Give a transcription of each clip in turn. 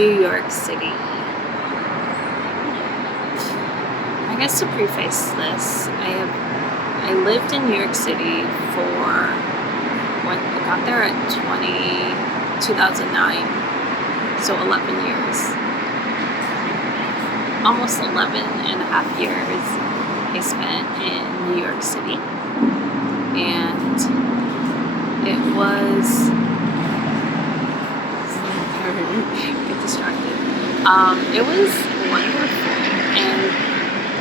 New York City. I guess to preface this, I lived in New York City for I got there at 2009, so 11 years. Almost 11 and a half years I spent in New York City. And it was get distracted. It was wonderful, and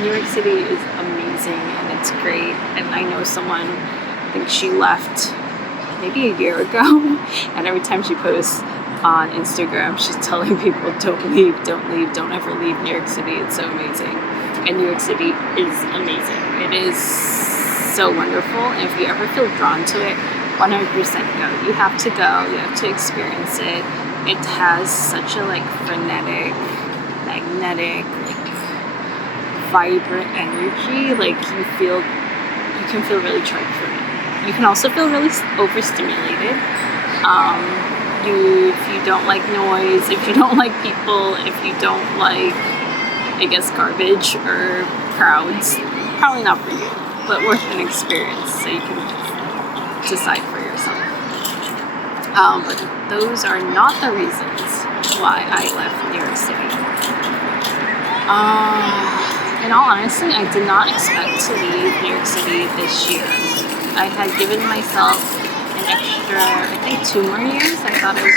New York City is amazing and it's great. And I know someone, I think she left maybe a year ago, and every time she posts on Instagram, she's telling people, don't leave, don't ever leave New York City. It's so amazing. And New York City is amazing. It is so wonderful. And if you ever feel drawn to it, 100% go. You have to go. You have to experience it. It has such a frenetic, magnetic, vibrant energy. You can feel really charged from it. You can also feel really overstimulated. If you don't like noise, if you don't like people, if you don't like, I guess, garbage or crowds, probably not for you, but worth an experience, so you can decide for yourself. But those are not the reasons why I left New York City. In all honesty, I did not expect to leave New York City this year. I had given myself an extra, I think, 2 more years. I thought I was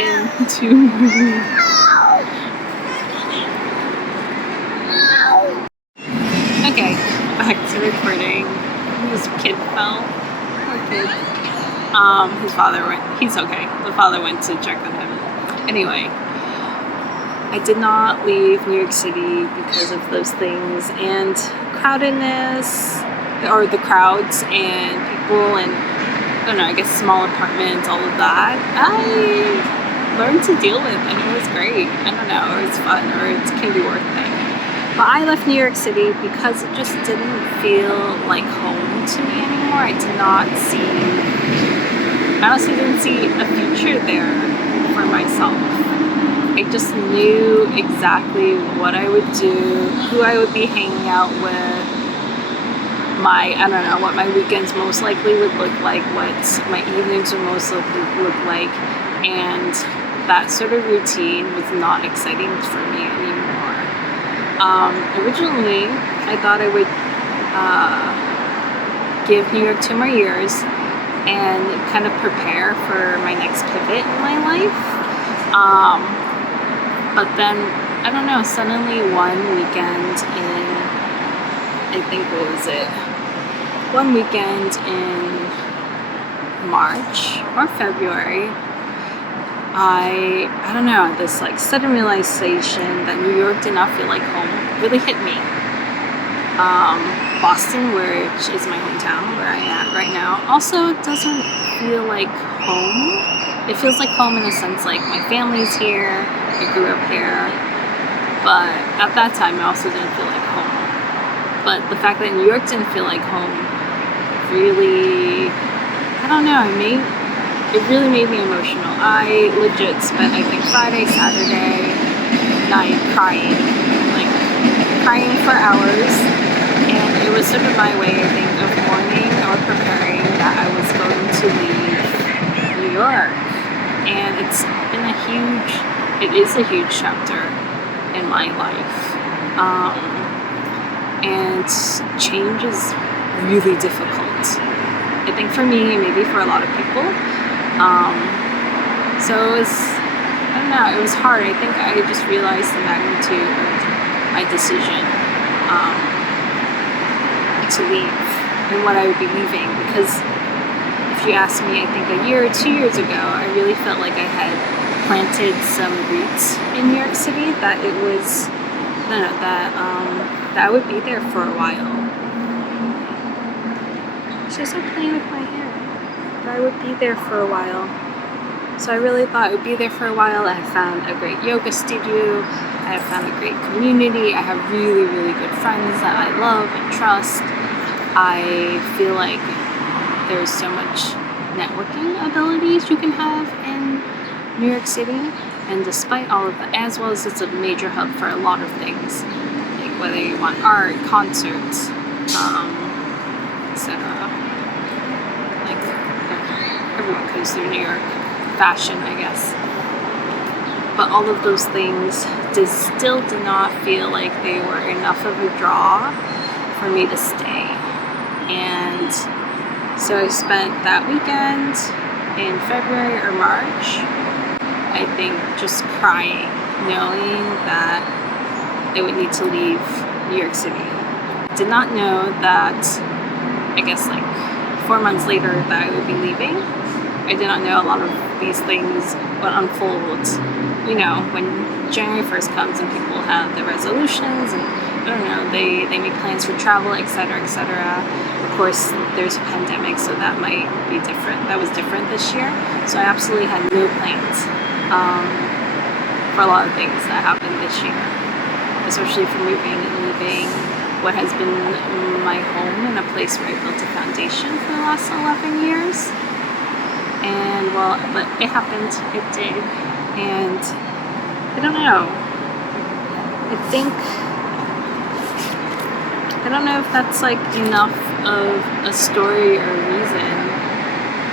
in 2 more years. Okay, back to recording. This kid fell. Poor kid. His father went, he's okay. The father went to check on him. Anyway, I did not leave New York City because of those things and crowdedness, or the crowds and people and, I don't know, I guess small apartments, all of that. I learned to deal with, and it was great. I don't know, or it's fun, or it can be worth it. But I left New York City because it just didn't feel like home to me anymore. I honestly didn't see a future there for myself. I just knew exactly what I would do, who I would be hanging out with, what my weekends most likely would look like, what my evenings would most likely look like, and that sort of routine was not exciting for me anymore. Originally, I thought I would give New York 2 more years and kind of prepare for my next pivot in my life. But then, I don't know, suddenly one weekend in, I think, one weekend in March or February, I don't know, this sudden realization that New York did not feel like home really hit me. Boston, which is my hometown, where I am right now, also doesn't feel like home. It feels like home in a sense, my family's here, I grew up here, but at that time I also didn't feel like home. But the fact that New York didn't feel like home really, I don't know, it really made me emotional. I legit spent, I think, Friday, Saturday night crying for hours, and it was sort of my way, I think, of mourning or preparing that I was going to leave New York. And it is a huge chapter in my life. And change is really difficult, I think, for me, maybe for a lot of people. So it was hard. I think I just realized the magnitude of my decision to leave and what I would be leaving, because if you asked me, I think a year or 2 years ago, I really felt like I had planted some roots in New York City, that it was, that I would be there for a while. She's still playing with my hair. That I would be there for a while. So I really thought I would be there for a while. I had found a great yoga studio. I have found a great community. I have really, really good friends that I love and trust. I feel like there's so much networking abilities you can have in New York City, and despite all of that, as well as it's a major hub for a lot of things, like whether you want art, concerts, etc. Like everyone goes through New York, fashion, I guess. But all of those things still did not feel like they were enough of a draw for me to stay. And so I spent that weekend in February or March, I think, just crying, knowing that I would need to leave New York City. Did not know that, I guess like 4 months later, that I would be leaving. I did not know a lot of these things would unfold. You know, when January 1st comes and people have their resolutions and, I don't know, they make plans for travel, etc., etc. Of course, there's a pandemic, so that might be different. That was different this year. So I absolutely had no plans for a lot of things that happened this year, especially for moving and leaving what has been my home and a place where I built a foundation for the last 11 years. And well, but it happened, it did, and I don't know, I don't know if that's like enough of a story or reason,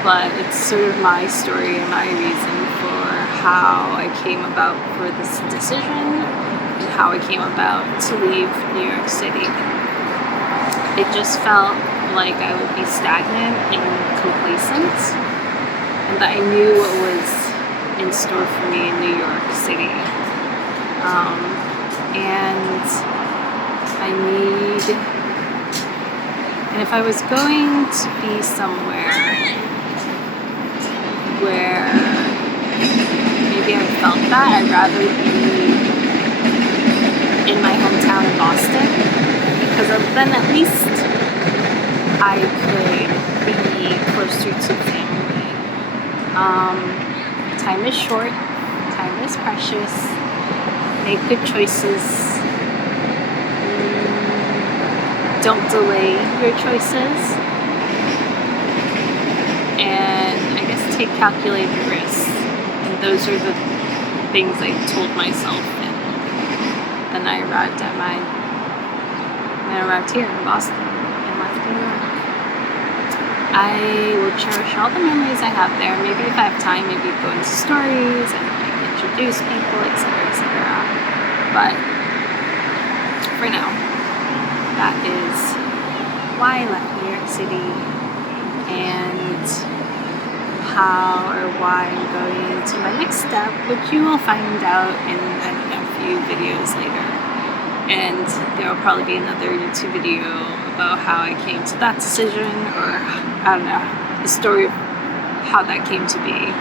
but it's sort of my story and my reason for how I came about for this decision and how I came about to leave New York City. It just felt like I would be stagnant and complacent, and that I knew what was in store for me in New York City. And if I was going to be somewhere where maybe I felt that, I'd rather be in my hometown in Boston, because then at least I could be closer to family. Time is short, time is precious, make good choices, don't delay your choices, and I guess take calculated risks. And those are the things I told myself, and I arrived here in Boston and left New York. I will cherish all the memories I have there. Maybe if I have time, maybe go into stories and like introduce people, etc., etc. But for now, that is why I left New York City and how or why I'm going into my next step, which you will find out in a few videos later. And there will probably be another YouTube video about how I came to that decision, or I don't know, the story of how that came to be.